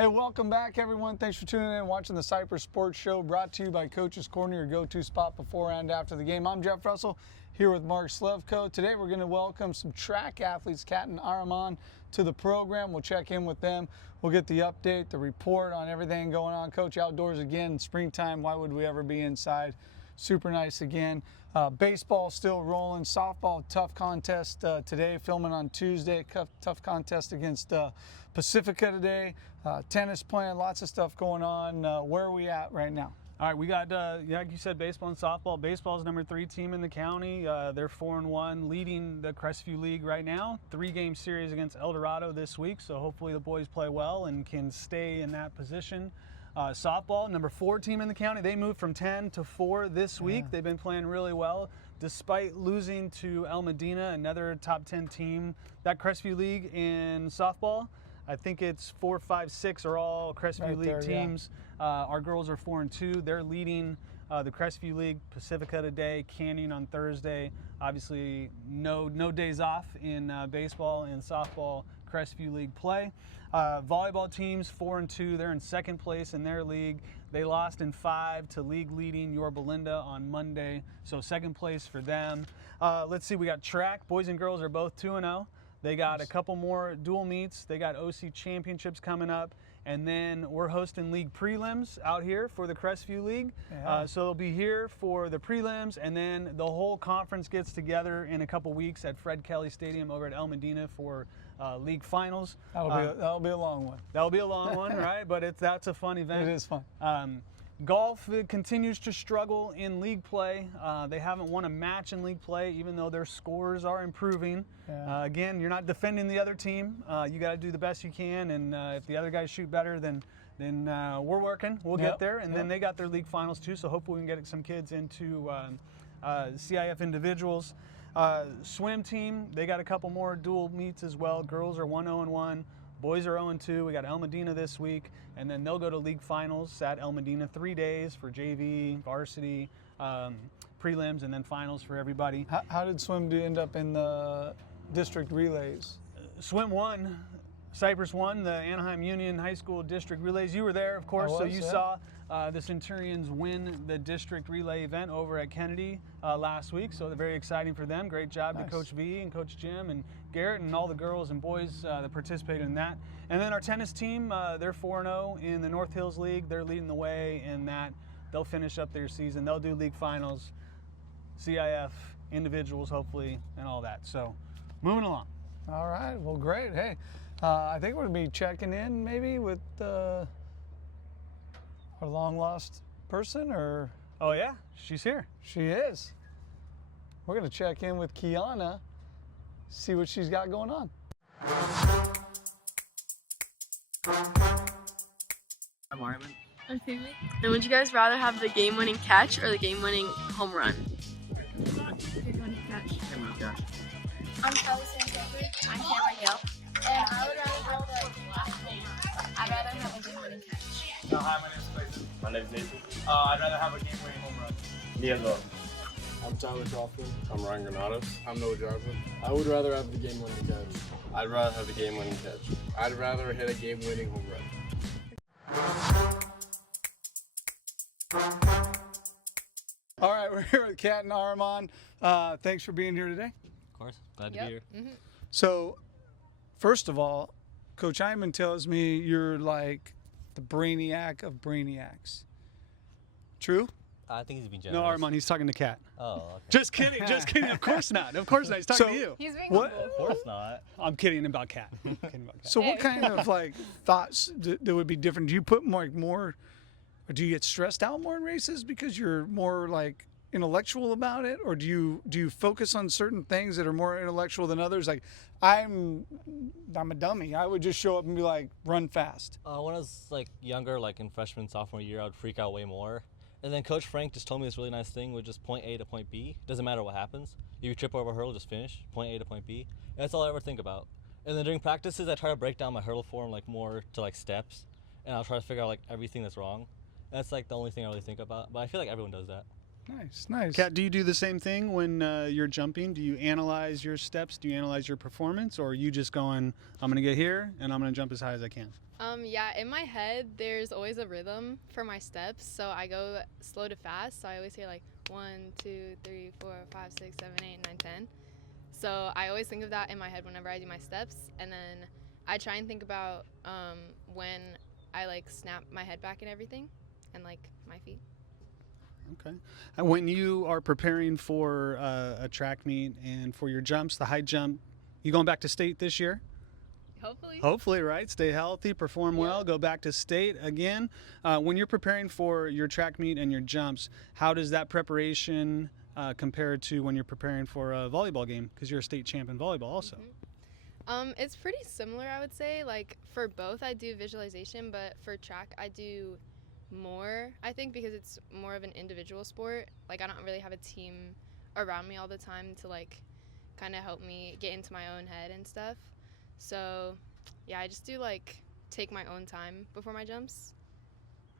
Hey, welcome back, everyone. Thanks for tuning in and watching the Cypress Sports Show, brought to you by Coach's Corner, your go-to spot before and after the game. I'm Jeff Russell, here with Mark Slevcove. Today, we're going to welcome some track athletes, Katrina Aryaman, to the program. We'll check in with them. We'll get the update, the report on everything going on. Coach, outdoors again, springtime. Why would we ever be inside? Super nice again. Baseball still rolling. Softball, tough contest today, filming on Tuesday. Tough contest against Pacifica today. Tennis playing, lots of stuff going on. Where are we at right now? All right, we got, like you said, baseball and softball. Baseball's number 3 team in the county. They're 4-1, leading the Crestview League right now. 3-game series against El Dorado this week, so hopefully the boys play well and can stay in that position. Softball, number 4 team in the county. They moved from 10 to 4 this week. They've been playing really well, despite losing to El Medina, another top 10 team. That Crestview League in softball, I think it's 4, 5, 6 are all Crestview League teams. Our girls are 4-2. They're leading the Crestview League. Pacifica today, Canyon on Thursday. Obviously, no days off in baseball and softball Crestview League play. Volleyball teams 4-2. They're in second place in their league. They lost in 5 to league leading Yorba Linda on Monday, so second place for them. Let's see, we got track. Boys and girls are both 2-0. They got a couple more dual meets. They got OC championships coming up. And then we're hosting league prelims out here for the Crestview League. So they'll be here for the prelims, and then the whole conference gets together in a couple weeks at Fred Kelly Stadium over at El Medina for league finals. That'll be a long one. That'll be a long one, right? But that's a fun event. It is fun. Golf continues to struggle in league play. They haven't won a match in league play, even though their scores are improving. Again, you're not defending the other team. You got to do the best you can, and if the other guys shoot better, then we're working. We'll get there. And then they got their league finals too, so hopefully we can get some kids into CIF individuals. Swim team, they got a couple more dual meets as well. Girls are 1-0-1. Boys are 0-2. We got El Medina this week, and then they'll go to league finals at El Medina, 3 days for JV, varsity, prelims, and then finals for everybody. How did swim end up in the district relays? Swim won. Cypress won the Anaheim Union High School district relays. You were there, of course, so you saw the Centurions win the district relay event over at Kennedy last week, so very exciting for them. Great job to Coach V and Coach Jim and Garrett and all the girls and boys that participated in that. And then our tennis team, they're 4-0 in the North Hills League. They're leading the way in that. They'll finish up their season. They'll do league finals, CIF, individuals hopefully, and all that. So moving along. All right, well, great. Hey, I think we're going to be checking in maybe with our long-lost person, or... Oh, yeah? She's here. She is. We're going to check in with Kiana, see what she's got going on. I'm Aryaman. I'm Phoebe. And would you guys rather have the game-winning catch or the game-winning home run? Game-winning catch. I'm Kelly Sankovic. I'm Cameron Yelp. And I would rather have a game-winning catch. Hi, my name is Clayton. My name is Nathan. I'd rather have a game-winning home run. Me as well. I'm Tyler Kaufman. I'm Ryan Granados. I'm Noah Jarvin. I would rather have the game-winning catch. I'd rather have a game-winning catch. I'd rather hit a game-winning home run. All right, we're here with Katrina Aryaman. Thanks for being here today. Of course, glad to be here. So, first of all, Coach Aryaman tells me you're like the brainiac of brainiacs. True? I think he's being generous. No, Armand, he's talking to Kat. Oh, okay. Just kidding, just kidding. Of course not. Of course not. He's talking to you. He's being What? Of course not. I'm kidding about Kat. So what kind of like thoughts that would be different? Do you put more, or do you get stressed out more in races because you're more like intellectual about it, or do you focus on certain things that are more intellectual than others? Like I'm a dummy. I would just show up and be like, run fast. When I was like younger, like in freshman, sophomore year, I would freak out way more. And then Coach Frank just told me this really nice thing with just point A to point B. Doesn't matter what happens. If you trip over a hurdle, just finish. Point A to point B. And that's all I ever think about. And then during practices, I try to break down my hurdle form like more to like steps. And I'll try to figure out like everything that's wrong. That's like the only thing I really think about. But I feel like everyone does that. Nice. Kat, do you do the same thing when you're jumping? Do you analyze your steps? Do you analyze your performance? Or are you just going, I'm going to get here and I'm going to jump as high as I can? Yeah, in my head, there's always a rhythm for my steps. So I go slow to fast. So I always say like 1, 2, 3, 4, 5, 6, 7, 8, 9, 10. So I always think of that in my head whenever I do my steps. And then I try and think about when I like snap my head back and everything and like my feet. Okay. And when you are preparing for a track meet and for your jumps, the high jump, you going back to state this year? Hopefully, right? Stay healthy, perform well, go back to state again. When you're preparing for your track meet and your jumps, how does that preparation compare to when you're preparing for a volleyball game? Because you're a state champ in volleyball also. It's pretty similar, I would say. Like for both, I do visualization, but for track, I do more, I think, because it's more of an individual sport. Like I don't really have a team around me all the time to like kind of help me get into my own head and stuff. So yeah, I just do like take my own time before my jumps.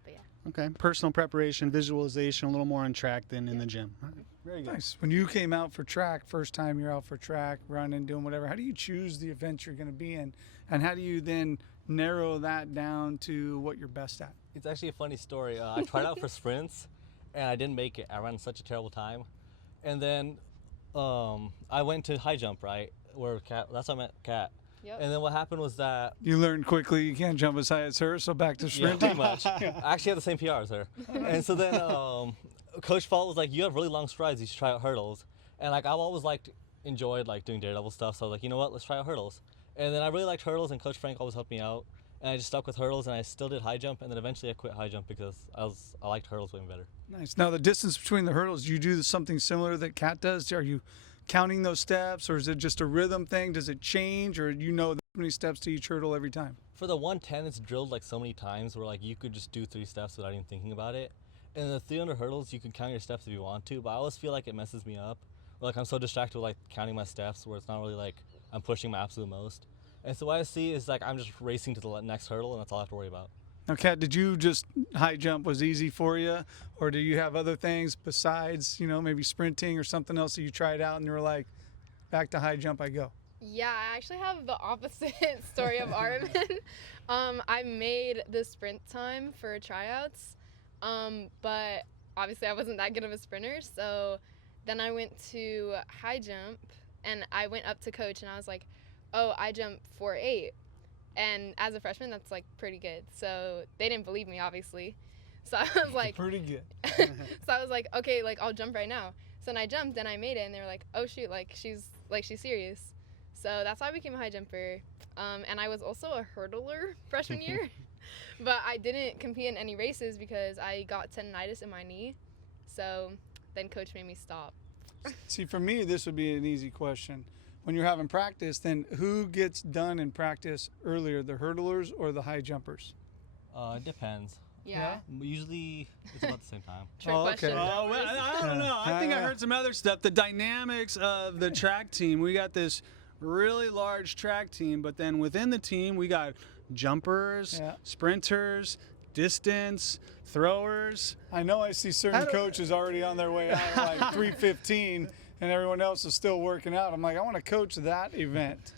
But yeah. Okay. Personal preparation, visualization, a little more on track than in the gym. All right. Very good. Nice. When you came out for track, first time you're out for track, running, doing whatever, how do you choose the events you're going to be in? And how do you then narrow that down to what you're best at? It's actually a funny story. I tried out for sprints, and I didn't make it. I ran such a terrible time. And then I went to high jump, right? That's how I met Kat. Yep. And then what happened was that... You learned quickly you can't jump as high as her, so back to Yeah, sprinting. pretty much. I actually had the same PR as her. And so then Coach Fault was like, you have really long strides, you should try out hurdles. And like I've always enjoyed like doing daredevil stuff, so I was like, you know what, let's try out hurdles. And then I really liked hurdles, and Coach Frank always helped me out. And I just stuck with hurdles, and I still did high jump, and then eventually I quit high jump because I liked hurdles way better. Nice. Now the distance between the hurdles, do you do something similar that Kat does? Are you counting those steps, or is it just a rhythm thing? Does it change, or you know how many steps to each hurdle every time? For the 110, it's drilled like so many times where like you could just do 3 steps without even thinking about it. And the 300 hurdles, you can count your steps if you want to, but I always feel like it messes me up. Like I'm so distracted with like counting my steps where it's not really like I'm pushing my absolute most. And so what I see is like I'm just racing to the next hurdle, and that's all I have to worry about. Now, Kat, did you just high jump was easy for you, or do you have other things besides, maybe sprinting or something else that you tried out and you were like, back to high jump I go? Yeah, I actually have the opposite story of Aryaman. I made the sprint time for tryouts, but obviously I wasn't that good of a sprinter, so then I went to high jump, and I went up to coach, and I was like, oh, I jumped 4.8. And as a freshman, that's like pretty good. So they didn't believe me, obviously. So I was like, pretty good. So I was like, okay, like I'll jump right now. So then I jumped and I made it, and they were like, oh shoot, she's serious. So that's why I became a high jumper. And I was also a hurdler freshman year, but I didn't compete in any races because I got tendonitis in my knee. So then coach made me stop. See, for me, this would be an easy question. When you're having practice, then who gets done in practice earlier, the hurdlers or the high jumpers? It depends. Yeah. Usually it's about the same time. Trick Oh, okay. question. Oh, well, I don't know. I think I heard some other stuff. The dynamics of the track team. We got this really large track team, but then within the team, we got jumpers, sprinters, distance, throwers. I know I see certain coaches already on their way out at like 3:15, and everyone else is still working out. I'm like, I want to coach that event.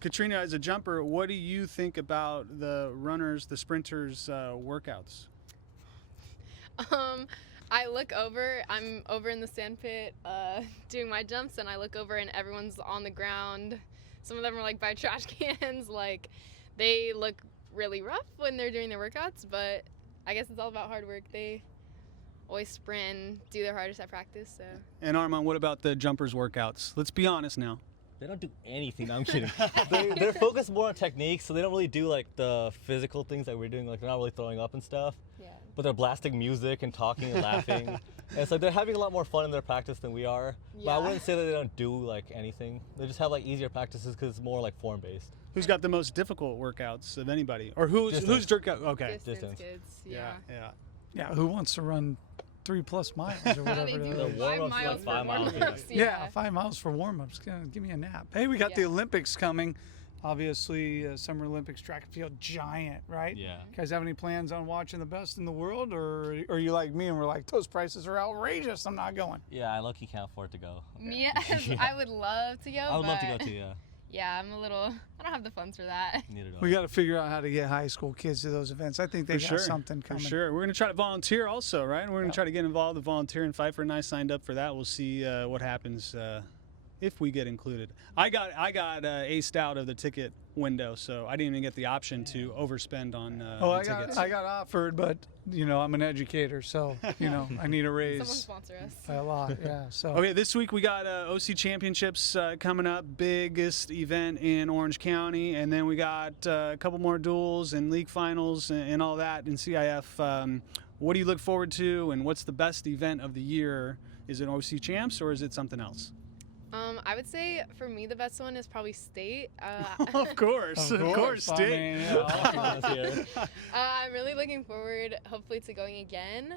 Katrina, as a jumper, what do you think about the runners, the sprinters' workouts? I look over, I'm over in the sand pit doing my jumps, and I look over and everyone's on the ground. Some of them are like by trash cans. Like they look really rough when they're doing their workouts, but I guess it's all about hard work. They always sprint and do their hardest at practice. So. And Armand, what about the jumpers' workouts? Let's be honest now. They don't do anything. No, I'm kidding. They're focused more on technique, so they don't really do like the physical things that we're doing. Like they're not really throwing up and stuff. Yeah. But they're blasting music and talking and laughing. And it's like they're having a lot more fun in their practice than we are. Yeah. But I wouldn't say that they don't do like anything. They just have like easier practices because it's more like form based. Who's got the most difficult workouts of anybody? Or who's jerk out? Okay. Distance kids. Yeah. Yeah, who wants to run 3+ miles or whatever? They do it The is? 5 warm-ups, miles like for 5 miles, warm-ups. Yeah, 5 miles for warm-ups. Give me a nap. Hey, we got the Yeah. Olympics coming. Obviously, Summer Olympics track and field giant, right? Yeah. You guys have any plans on watching the best in the world, or are you like me and we're like, those prices are outrageous, I'm not going? Yeah, I lucky can't afford to go. Yes, I would love to go. I would love to go but too, yeah. Yeah, I don't have the funds for that. Neither do I. We got to figure out how to get high school kids to those events. I think they got something coming. For sure. We're going to try to volunteer also, right? We're going to try to get involved and volunteer, and Pfeiffer and I signed up for that. We'll see what happens if we get included. I got aced out of the ticket window, so I didn't even get the option to overspend on tickets. I got offered, but I'm an educator, so I need a raise. Someone sponsor us. By a lot, yeah. So Okay, this week we got OC Championships coming up, biggest event in Orange County, and then we got a couple more duels and league finals and all that in CIF. What do you look forward to, and what's the best event of the year? Is it OC Champs or is it something else? I would say for me the best one is probably state. Of course, state. I mean, yeah. I'm really looking forward, hopefully, to going again.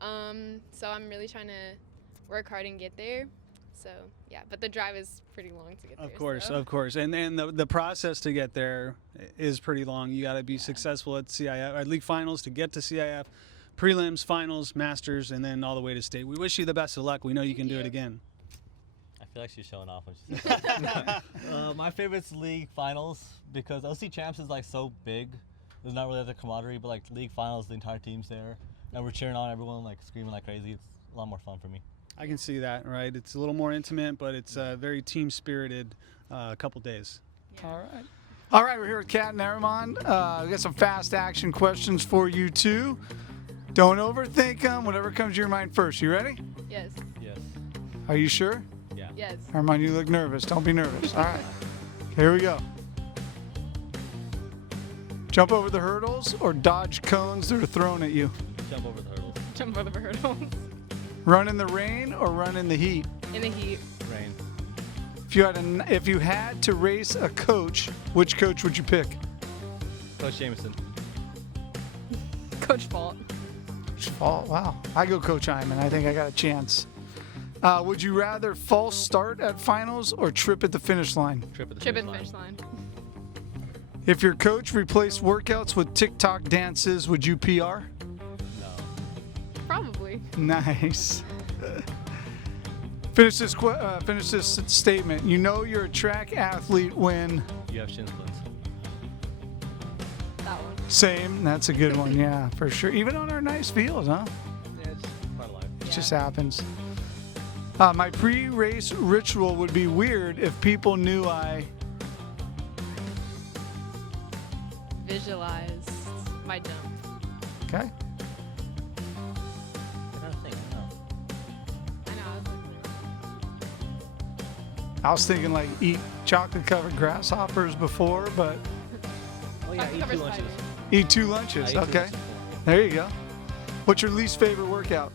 So I'm really trying to work hard and get there. So yeah, but the drive is pretty long to get there. Of course, and then the process to get there is pretty long. You got to be successful at CIF, at league finals to get to CIF, prelims, finals, masters, and then all the way to state. We wish you the best of luck. We know you can do it again. I feel like she's showing off when she says that. My favorite's league finals because OC Champs is like so big. There's not really the camaraderie, but like league finals, the entire team's there, and we're cheering on everyone, like screaming like crazy. It's a lot more fun for me. I can see that, right? It's a little more intimate, but it's very team-spirited couple days. All right. All right, we're here with Katrina Aryaman. We got some fast action questions for you too. Don't overthink them. Whatever comes to your mind first. You ready? Yes. Yes. Are you sure? Yeah. Yes. Aryaman, you look nervous. Don't be nervous. All right. Here we go. Jump over the hurdles or dodge cones that are thrown at you? Jump over the hurdles. Jump over the hurdles. Run in the rain or run in the heat? In the heat. Rain. If you had to race a coach, which coach would you pick? Coach Jameson. Coach Fault. Oh, wow. I go Coach Aryaman. I think I got a chance. Would you rather false start at finals or trip at the finish line? Trip at the Trip finish at the line. finish line. If your coach replaced workouts with TikTok dances, would you PR? No. Probably. Nice. Finish this statement. You know you're a track athlete when... You have shin splints. That one. Same. That's a good one. Yeah, for sure. Even on our nice fields, huh? Yeah, it's part of life. It just happens. My pre-race ritual would be weird if people knew I... Visualized my jump. Okay. I don't think. No. I know. I was looking I was thinking like eat chocolate-covered grasshoppers before, but Oh yeah, eat Chocolate 2 lunches. spiders. eat 2 lunches. I eat 2 Okay. lunches. There you go. What's your least favorite workout?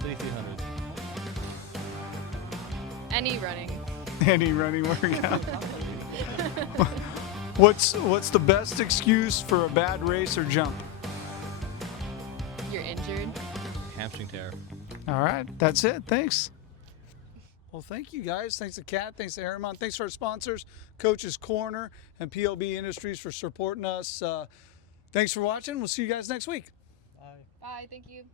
3,300. Any running. Any running workout. What's the best excuse for a bad race or jump? You're injured. Hamstring tear. All right, that's it. Thanks. Well, thank you guys. Thanks to Kat. Thanks to Aryaman. Thanks to our sponsors, Coach's Corner and PLB Industries for supporting us. Thanks for watching. We'll see you guys next week. Bye. Bye. Thank you.